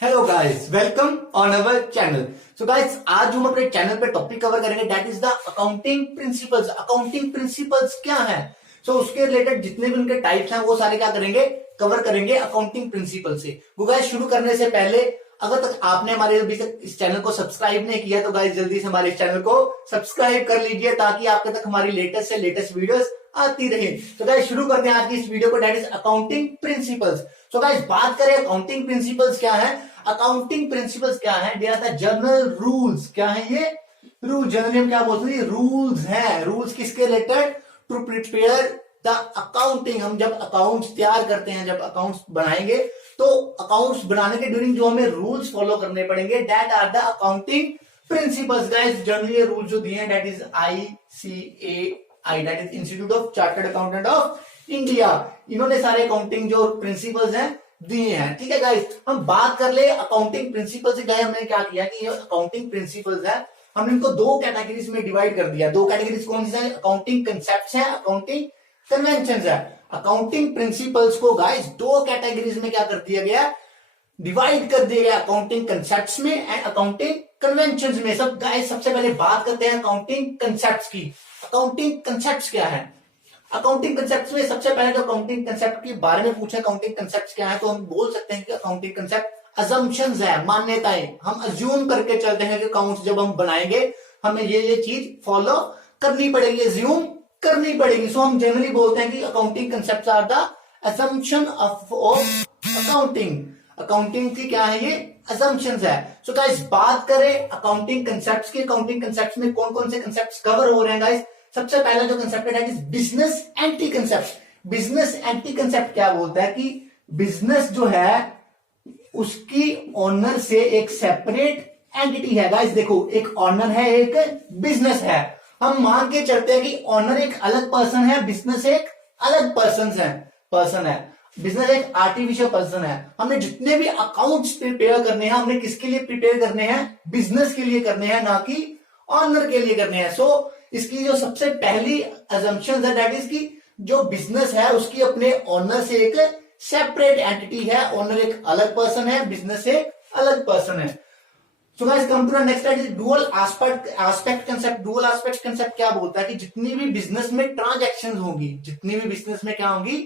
Hello guys, welcome on our channel. So guys, आज हम अपने चैनल पे टॉपिक कवर करेंगे, that is the accounting principles. Accounting principles क्या है? उसके रिलेटेड जितने भी उनके टाइप्स हैं वो सारे क्या करेंगे, कवर करेंगे अकाउंटिंग प्रिंसिपल से। वो गाइस, शुरू करने से पहले अगर तक आपने हमारे अभी तक इस चैनल को सब्सक्राइब नहीं किया तो गाइस जल्दी से हमारे इस चैनल को सब्सक्राइब कर लीजिए ताकि आपके तक हमारी लेटेस्ट से लेटेस्ट वीडियोस आती रहे। तो गाइस, शुरू करते हैं आज की इस वीडियो को, that is accounting principles. So guys, बात करें अकाउंटिंग प्रिंसिपल्स क्या है। अकाउंटिंग प्रिंसिपल्स क्या है? They are the general rules. क्या है ये? रूल। जनरली हम क्या बोलते हैं? रूल्स हैं। रूल्स किसके related? To prepare the accounting. हम जब अकाउंट्स तैयार करते हैं, जब अकाउंट्स बनाएंगे, तो अकाउंट्स बनाने के ड्यूरिंग जो हमें रूल्स फॉलो करने पड़ेंगे, that are the accounting principles. Guys, generally rule जो दिए हैं, that is ICAI, that is institute of chartered accountant of India. इन्होंने सारे अकाउंटिंग जो प्रिंसिपल्स हैं दिए हैं। ठीक है गाइस, हम बात कर ले अकाउंटिंग प्रिंसिपल से। गए हमने क्या किया कि ये अकाउंटिंग प्रिंसिपल्स है, हमने इनको दो कैटेगरीज में डिवाइड कर दिया। दो कैटेगरीज कौन सी है? अकाउंटिंग कंसेप्ट्स है, अकाउंटिंग कन्वेंशंस है। अकाउंटिंग प्रिंसिपल्स को गाइस दो कैटेगरीज में क्या कर दिया गया? डिवाइड कर दिया गया, अकाउंटिंग कंसेप्ट्स में एंड अकाउंटिंग कन्वेंशंस में। सब गाइस, सबसे पहले बात करते हैं अकाउंटिंग कंसेप्ट्स की। अकाउंटिंग कंसेप्ट्स क्या है? अकाउंटिंग कंसेप्ट में सबसे पहले जो अकाउंटिंग कंसेप्ट के बारे में पूछा, अकाउंटिंग कंसेप्ट क्या है, तो हम बोल सकते हैं कि अकाउंटिंग कंसेप्ट अजम्पशंस है, मान्यताएं। हम अज्यूम करके चलते हैं कि अकाउंट्स जब हम बनाएंगे हमें ये चीज फॉलो करनी पड़ेगी, अज्यूम करनी पड़ेगी। सो हम जनरली बोलते हैं कि accounting concept are the assumption of accounting. Accounting की क्या है? ये असम्पशंस है। सो गाइस, बात करें अकाउंटिंग कंसेप्ट्स की। अकाउंटिंग कंसेप्ट्स में कौन कौन से कंसेप्ट्स कवर हो रहे हैं गाइस? सबसे पहला जो कंसेप्ट है that is business anti concept. Business anti concept क्या बोलता है कि बिजनेस जो है उसकी ऑनर से एक सेपरेट एंटिटी है। गाइस देखो, एक ऑनर है, एक बिजनेस है। हम मान के चलते हैं कि ऑनर एक अलग पर्सन है, बिजनेस एक अलग पर्सन है। बिजनेस एक आर्टिफिशियल पर्सन है। हमने जितने भी अकाउंट्स प्रिपेयर करने हैं, हमने किसके लिए प्रिपेयर करने हैं? बिजनेस के लिए करने हैं, ना कि ऑनर के लिए करने हैं। सो इसकी जो सबसे पहली अजम्पशन है दैट इज कि जो बिजनेस है उसकी अपने ऑनर से एक सेपरेट एंटिटी है। ऑनर एक अलग पर्सन है, बिजनेस एक अलग पर्सन है। So guys, come to the next that is dual aspect concept. Dual aspect concept क्या बोलता है कि जितनी भी बिजनेस में ट्रांजैक्शंस होगी, जितनी भी बिजनेस में क्या होगी?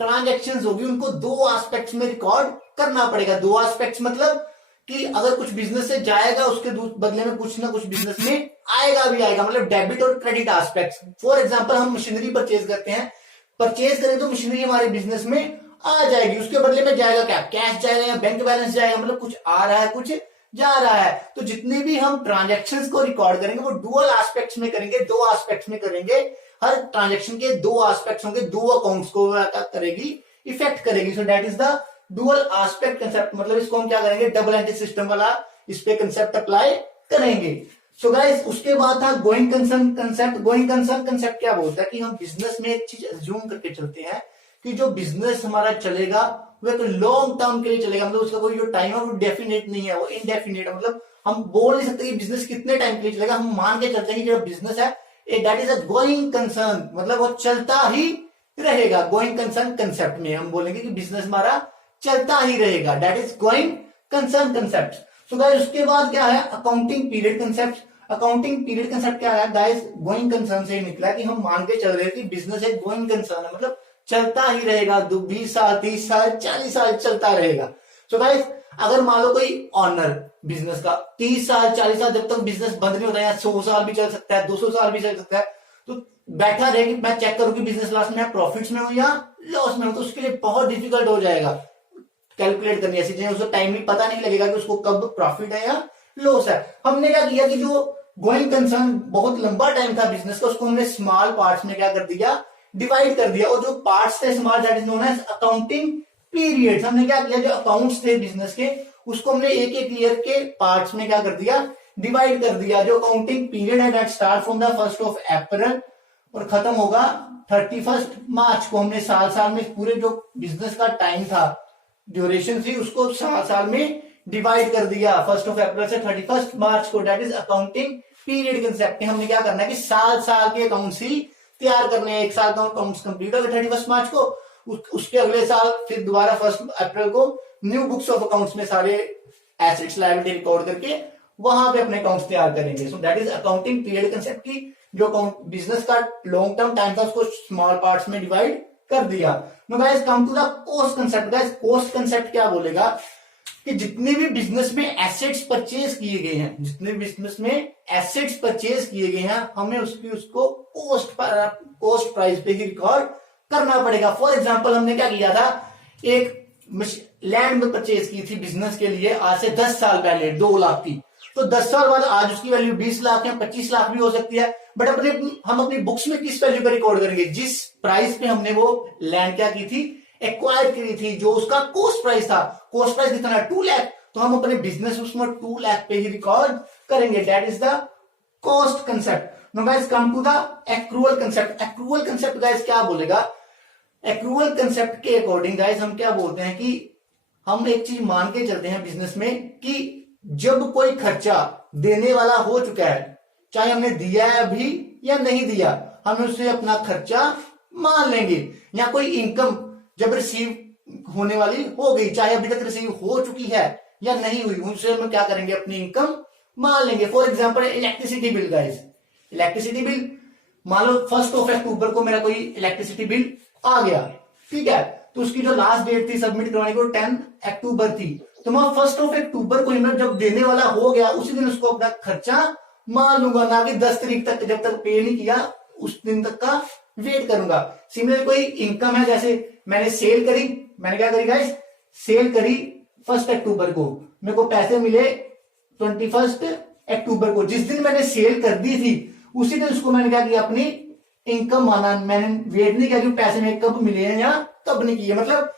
ट्रांजैक्शंस होगी, उनको दो एस्पेक्ट्स में रिकॉर्ड करना पड़ेगा। दो एस्पेक्ट्स मतलब कि अगर कुछ बिजनेस से जाएगा उसके बदले में कुछ ना कुछ बिजनेस में आएगा भी आएगा, मतलब डेबिट और क्रेडिट एस्पेक्ट्स। फॉर एग्जांपल, हम मशीनरी परचेज करते हैं, परचेज करें तो मशीनरी हमारे बिजनेस में आ जाएगी, उसके बदले में जाएगा क्या? कैश जाएगा या बैंक बैलेंस जाएगा, मतलब कुछ आ रहा है, कुछ जा रहा है। तो जितने भी हम ट्रांजेक्शन को रिकॉर्ड करेंगे वो डुअल एस्पेक्ट्स में करेंगे, दो एस्पेक्ट्स में करेंगे। हर ट्रांजेक्शन के दो एस्पेक्ट्स होंगे, दो अकाउंट्स को करेगी, इफेक्ट करेगी। सो that is the dual aspect concept. मतलब इसको हम क्या करेंगे? डबल एंटी सिस्टम वाला इस पे कंसेप्ट अप्लाई करेंगे। सो गाइस, उसके बाद था going concern concept. Going concern concept क्या बोलता है कि हम बिजनेस में एक चीज अज्यूम करके चलते हैं कि जो बिजनेस हमारा चलेगा वो एक लॉन्ग टर्म के लिए चलेगा, मतलब उसका कोई जो टाइम है वो डेफिनेट नहीं है, वो इनडेफिनेट है। मतलब हम बोल नहीं सकते कि बिजनेस कितने टाइम के लिए चलेगा। हम मान के चलते हैं कि जो बिजनेस है that is a going concern, मतलब वो चलता ही रहेगा। गोइंग कंसर्न कंसेप्ट में हम बोलेंगे कि बिजनेस हमारा चलता ही रहेगा, that is going concern concept. So guys, उसके बाद क्या है? Accounting period concept. Accounting period concept क्या है गाइस? गोइंग कंसर्न से ही निकला कि हम मान के चल रहे हैं कि बिजनेस एक गोइंग कंसर्न है, मतलब चलता ही रहेगा, 20 साल 30 साल 40 साल चलता रहेगा। सो गाइस, अगर मान लो कोई ऑनर बिजनेस का 30 साल 40 साल जब तक बिजनेस बंद नहीं होता है, 100 साल भी चल सकता है, 200 साल भी चल सकता है, तो बैठा रहेगी, मैं चेक करूं कि बिजनेस लास्ट में प्रॉफिट्स में हो या लॉस में हो, तो उसके लिए बहुत डिफिकल्ट हो जाएगा कैलकुलेट करनी ऐसी चीजें। उसको टाइम भी पता नहीं लगेगा कि उसको कब प्रॉफिट है या लॉस है। हमने क्या किया कि जो गोइंग कंसर्न बहुत लंबा टाइम था बिजनेस का, उसको हमने स्मॉल पार्ट्स में क्या कर दिया? डिवाइड कर दिया। और जो पार्ट्स थे small, that is known as accounting periods. हमने क्या किया? जो अकाउंट्स थे बिजनेस के उसको हमने एक एक ईयर के पार्ट्स में क्या कर दिया? डिवाइड कर दिया। जो अकाउंटिंग पीरियड है that start from the 1st of April और खत्म होगा 31st मार्च को। हमने साल साल में पूरे जो बिजनेस का टाइम था, ड्यूरेशन थी, उसको साल साल में डिवाइड कर दिया 1st of April से 31st मार्च को, that is accounting period concept. हमने क्या करना है कि साल साल के अकाउंट्स ही तैयार करने हैं। एक साल का अकाउंट्स कंप्लीट हो गए 31st मार्च को, उसके अगले साल फिर दोबारा 1st अप्रैल को न्यू बुक्स ऑफ अकाउंट्स में सारे एसेट्स लायबिलिटी रिकॉर्ड करके वहां पे अपने अकाउंट्स तैयार करेंगे। So that is accounting period concept की जो अकाउंट बिजनेस का लॉन्ग टर्म टाइम था उसको स्मॉल पार्ट्स में डिवाइड कर दिया। Now guys come to the cost concept. Guys cost concept क्या बोलेगा कि जितने भी बिजनेस में एसेट्स परचेज किए गए हैं, जितने भी बिजनेस में एसेट्स परचेज किए गए हैं, हमें उसको कॉस्ट प्राइस पे ही रिकॉर्ड करना पड़ेगा। फॉर एग्जांपल हमने क्या किया था, एक लैंड में परचेज की थी बिजनेस के लिए आज से 10 साल पहले 2 लाख की, तो 10 साल बाद आज उसकी वैल्यू 20 लाख या 25 लाख भी हो सकती है। बट हम अपनी बुक्स में किस वैल्यू पे रिकॉर्ड करेंगे, जिस प्राइस पे हमने वो लैंड क्या की थी, एक्वायर की थी, जो उसका कॉस्ट प्राइस था। कॉस्ट प्राइस कितना है 2 लाख, तो हम अपने बिजनेस उसमें 2 लाख पे ही रिकॉर्ड करेंगे। That is the cost concept. Now guys come to the accrual concept. Accrual concept guys क्या बोलेगा, एक्रूअल कंसेप्ट के अकॉर्डिंग गाइस हम क्या बोलते हैं कि हम एक चीज मान के चलते हैं बिजनेस में कि जब कोई खर्चा देने वाला हो चुका है, चाहे हमने दिया है अभी या नहीं दिया, हम उसे अपना खर्चा मान लेंगे। या कोई इनकम जब रिसीव होने वाली हो गई, चाहे अभी तक रिसीव हो चुकी है या नहीं हुई, उनसे हम क्या करेंगे, अपनी इनकम मान लेंगे। For example electricity bill guys, electricity bill मान लो 1 अक्टूबर को मेरा कोई इलेक्ट्रिसिटी बिल आ गया, ठीक है, तो उसकी जो लास्ट डेट थी सबमिट करवाने की वो 10 अक्टूबर थी, तो मैं 1 अक्टूबर को जब देने वाला हो गया उसी दिन उसको अपना खर्चा मान लूंगा, ना कि 10 तारीख तक जब तक पे नहीं किया उस दिन तक का वेट करूंगा। सिमिलर कोई इनकम है, जैसे मैंने सेल करी, मैंने क्या करी गाइस, सेल करी 1 अक्टूबर को, मेरे को पैसे मिले 21 अक्टूबर को, जिस दिन मैंने सेल कर दी थी उसी दिन उसको मैंने क्या किया, अपनी इनकम माना। मैंने वेट नहीं किया कि पैसे मेरे कब मिले हैं या कब नहीं किए। मतलब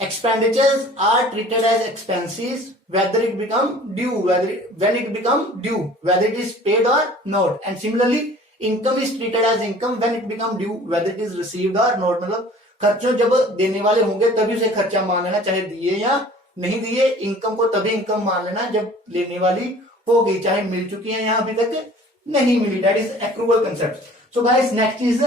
expenditures are treated as expenses whether it become due, when it become due, whether it is paid or not, and similarly income is treated as income when it become due, whether it is received or not। मतलब खर्चे जब देने वाले होंगे तभी उसे खर्चा मान लेना, चाहे दिए या नहीं दिए। इनकम को तभी इनकम मान लेना जब लेने वाली हो गई, चाहे मिल चुकी है या अभी तक नहीं मिली। That is accrual concept. So guys next is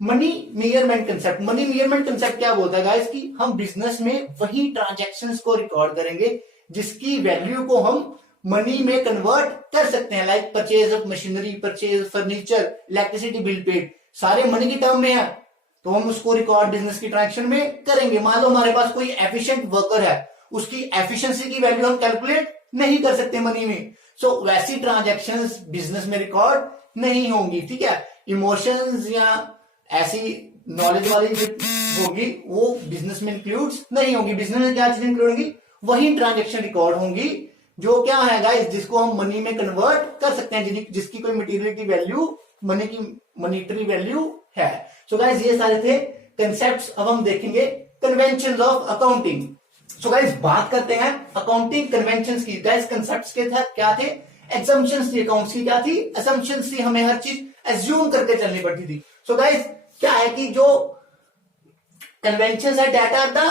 money measurement concept. Money measurement concept क्या बोलता है गाइस कि हम बिजनेस में वही ट्रांजैक्शंस को रिकॉर्ड करेंगे जिसकी वैल्यू को हम मनी में कन्वर्ट कर सकते हैं। Like purchase of machinery, purchase furniture, electricity bill paid, सारे मनी की टर्म में है, तो हम उसको रिकॉर्ड बिजनेस की ट्रांजेक्शन में करेंगे। मान लो हमारे पास कोई एफिशिएंट वर्कर है, उसकी एफिशिएंसी की वैल्यू हम कैलकुलेट नहीं कर सकते मनी में, सो वैसी ट्रांजैक्शंस बिजनेस में रिकॉर्ड नहीं होंगी, ठीक है। इमोशंस या ऐसी नॉलेज वाली जो होगी वो बिजनेस में इंक्लूड्स नहीं होगी। बिजनेस में क्या चीज इंक्लूड होगी, वही ट्रांजैक्शन रिकॉर्ड होंगी जो क्या है गाइस, जिसको हम मनी में कन्वर्ट कर सकते हैं, जिसकी कोई मटेरियल वैल्यू, मनी की मॉनिटरी वैल्यू है। सो गाइस ये सारे थे कंसेप्ट्स। अब हम देखेंगे conventions of accounting. So guys बात करते हैं अकाउंटिंग कन्वेंशंस की। गाइस कंसेप्ट्स के था क्या थे, एग्जम्पशंस थी अकाउंट्स की, क्या थी, असम्पशंस थी, हमें हर चीज एज्यूम करके चलनी पड़ती थी। सो गाइस क्या है कि जो कन्वेंशन है दैट आर द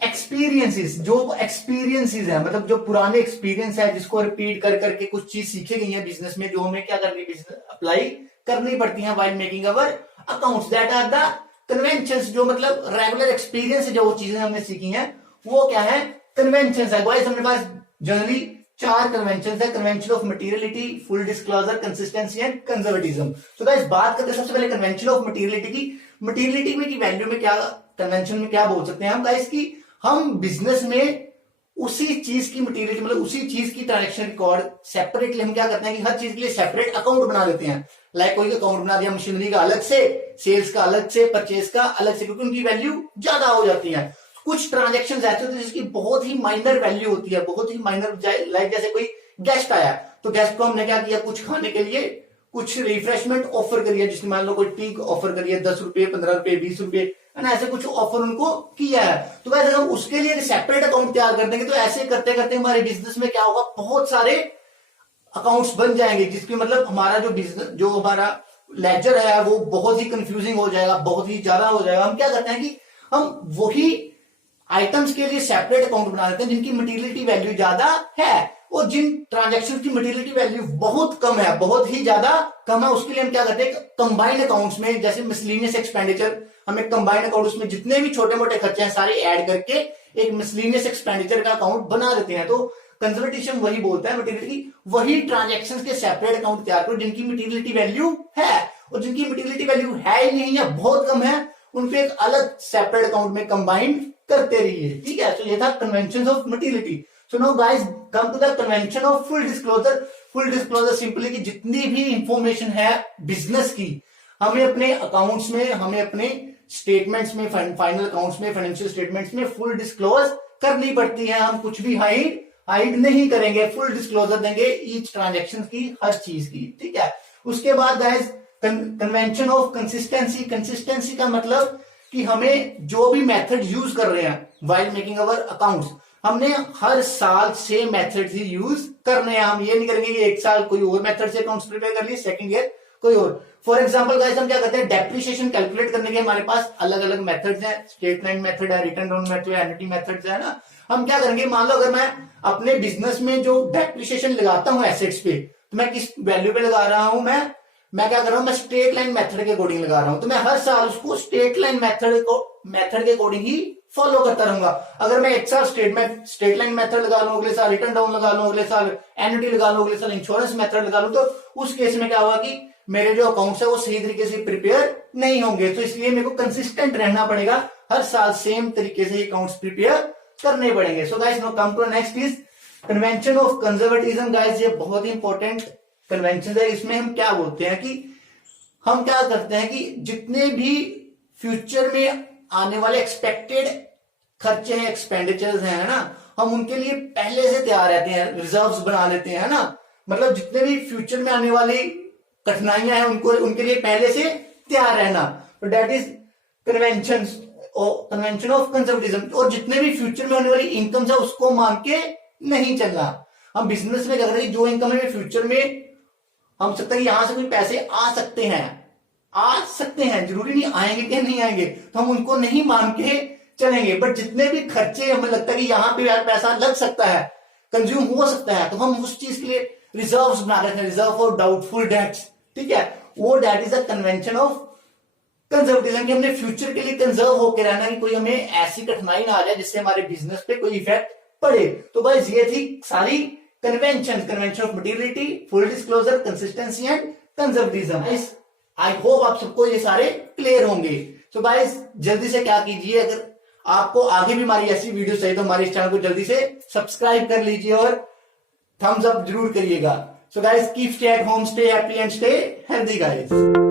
एक्सपीरियंसेस, जो एक्सपीरियंसेस है, मतलब जो पुराने एक्सपीरियंस है जिसको रिपीट कर करके कुछ चीज सीखी गई है बिजनेस में, जो हमें क्या करनी, बिजनेस अप्लाई करनी पड़ती है while making our accounts. That are the conventions, जो मतलब रेगुलर एक्सपीरियंस, जो चीजें हमने सीखी हैं वो क्या है, कन्वेंशंस है। गाइस हमारे पास जनरली 4 कन्वेंशन है, convention of materiality, full disclosure, consistency and conservatism. तो गाइस बात करते हैं सबसे पहले कन्वेंशन ऑफ मटेरियलिटी की। मटेरियलिटी में की वैल्यू में क्या, कन्वेंशन में क्या बोल सकते हैं हम गाइस की हम बिजनेस में उसी चीज की मटेरियलिटी, मतलब उसी चीज की ट्रांजेक्शन रिकॉर्ड सेपरेटली हम क्या करते हैं कि हर चीज के लिए सेपरेट अकाउंट बना देते हैं। लाइक कोई अकाउंट बना दिया मशीनरी का अलग से, सेल्स का अलग से, परचेज का अलग से, क्योंकि उनकी वैल्यू ज्यादा हो जाती है। कुछ ट्रांजेक्शन ऐसे होते हैं जिसकी बहुत ही माइनर वैल्यू होती है, बहुत ही माइनर, लाइक जैसे कोई गेस्ट आया तो गेस्ट को हमने क्या किया, कुछ खाने के लिए कुछ रिफ्रेशमेंट ऑफर करिए, जिसमें मान लो कोई टी ऑफर करिए 10 रुपए, 15 रुपए, 20 रुपए, ऐसे कुछ ऑफर उनको किया है। तो वैसे हम उसके लिए सेपरेट अकाउंट तैयार कर देंगे, तो ऐसे करते करते हमारे बिजनेस में क्या होगा, बहुत सारे अकाउंट्स बन जाएंगे, जिसकी मतलब हमारा जो बिजनेस, जो हमारा लेजर है वो बहुत ही कंफ्यूजिंग हो जाएगा, बहुत ही ज्यादा हो जाएगा। हम क्या करते हैं कि हम वही आइटम्स के लिए सेपरेट अकाउंट बना देते हैं जिनकी मटेरियलिटी वैल्यू ज्यादा है, और जिन ट्रांजैक्शन की मटेरियलिटी वैल्यू बहुत कम है, बहुत ही ज्यादा कम है, उसके लिए हम क्या करते हैं, कंबाइंड अकाउंट्स में, जैसे मिसलेनियस एक्सपेंडिचर, हमें कंबाइंड अकाउंट, उसमें जितने भी छोटे मोटे खर्चे हैं सारे ऐड करके एक मिसलेनियस एक्सपेंडिचर का अकाउंट बना देते हैं। तो कंजर्वेटिज्म वही बोलता है मटेरियलिटी, वही ट्रांजैक्शंस के सेपरेट अकाउंट तैयार करो जिनकी मटेरियलिटी वैल्यू है, और जिनकी मटेरियलिटी वैल्यू है ही नहीं या बहुत कम है उनको एक अलग सेपरेट अकाउंट में कंबाइन करते रहिए, ठीक है। तो ये था convention of materiality. So now guys come to the convention of full disclosure. Full disclosure simply कि जितनी भी इंफॉर्मेशन है बिजनेस की हमें अपने अकाउंट्स में, हमें अपने स्टेटमेंट्स में, फाइनल अकाउंट्स में, फाइनेंशियल स्टेटमेंट्स में फुल डिस्क्लोज करनी पड़ती है। हम कुछ भी हाइड नहीं करेंगे, फुल डिस्क्लोजर देंगे ईच ट्रांजेक्शन की, हर चीज की, ठीक है। उसके बाद guys convention of consistency. Consistency का मतलब कि हमें जो भी मेथड यूज कर रहे हैं व्हाइल मेकिंग अवर अकाउंट्स, हमने हर साल सेम मेथड ही यूज करने हैं। हम ये नहीं करेंगे कि एक साल कोई और मेथड से अकाउंट्स प्रिपेयर कर लिए, सेकंड ईयर कोई और। फॉर एग्जांपल गाइस हम क्या करते हैं, डेप्रिसिएशन कैलकुलेट करने के हमारे पास अलग अलग मेथड्स हैं, स्ट्रेट लाइन मेथड है, रिटर्न डाउन मेथड है, एन्युटी मेथड्स है ना। हम क्या करेंगे, मान लो अगर मैं अपने बिजनेस में जो डेप्रिसिएशन लगाता हूं एसेट्स पे, तो मैं किस वैल्यू पे लगा रहा हूं, मैं क्या कर रहा हूं, मैं स्ट्रेट लाइन मेथड के अकॉर्डिंग लगा रहा हूं। तो मैं हर साल उसको स्ट्रेट लाइन मेथड के अकॉर्डिंग ही फॉलो करता रहूंगा। अगर मैं एक साल स्ट्रेट लाइन मेथड लगा लूं, अगले साल रिटर्न डाउन लगा लूं, अगले साल एन्युटी लगा लूं, अगले साल इंश्योरेंस मेथड लगा लूं, तो उस केस में क्या होगा कि मेरे जो अकाउंट्स है वो सही तरीके से प्रिपेयर नहीं होंगे। तो इसलिए मेरे को कंसिस्टेंट रहना पड़ेगा, हर साल सेम तरीके से अकाउंट्स प्रिपेयर करने पड़ेंगे। So guys now come to next is convention of conservatism. Guys ये बहुत ही इंपॉर्टेंट कन्वेंशन है। इसमें हम क्या बोलते हैं कि हम क्या करते हैं कि जितने भी फ्यूचर में आने वाले एक्सपेक्टेड खर्चे हैं, एक्सपेंडिचर्स हैं, है ना, हम उनके लिए पहले से तैयार रहते हैं, रिजर्व्स बना लेते हैं, है ना। मतलब जितने भी फ्यूचर में आने वाली कठिनाइयां हैं उनके लिए पहले से तैयार रहना, तो that is convention of conservatism. और जितने भी फ्यूचर में होने वाली इनकम है उसको मान के नहीं चलना। हम बिजनेस में क्या करें, जो इनकम है फ्यूचर में हम सकता है कि यहां से कोई पैसे आ सकते हैं, जरूरी नहीं आएंगे कि नहीं आएंगे, तो हम उनको नहीं मान के चलेंगे। बट जितने भी खर्चे हमें लगता है कि यहां पे यार पैसा लग सकता है, कंज्यूम हो सकता है, तो हम उस चीज के लिए रिजर्व्स बना रहे हैं, रिजर्व फॉर डाउटफुल डेट्स, ठीक है। वो that is a convention of conservatism कि हमने फ्यूचर के लिए कंजर्व होकर रहना, कि कोई हमें ऐसी कठिनाई ना आ जाए जिससे हमारे बिजनेस पे कोई इफेक्ट पड़े। तो गाइस ये थी सारी convention of materiality, full disclosure, consistency and conservatism. I hope आप सबको ये सारे क्लियर होंगे। सो गाइस जल्दी से क्या कीजिए, अगर आपको आगे भी हमारी ऐसी वीडियो चाहिए तो हमारे इस चैनल को जल्दी से सब्सक्राइब कर लीजिए और थम्स अप जरूर करिएगा। So guys keep stay at home, stay happy and stay healthy guys.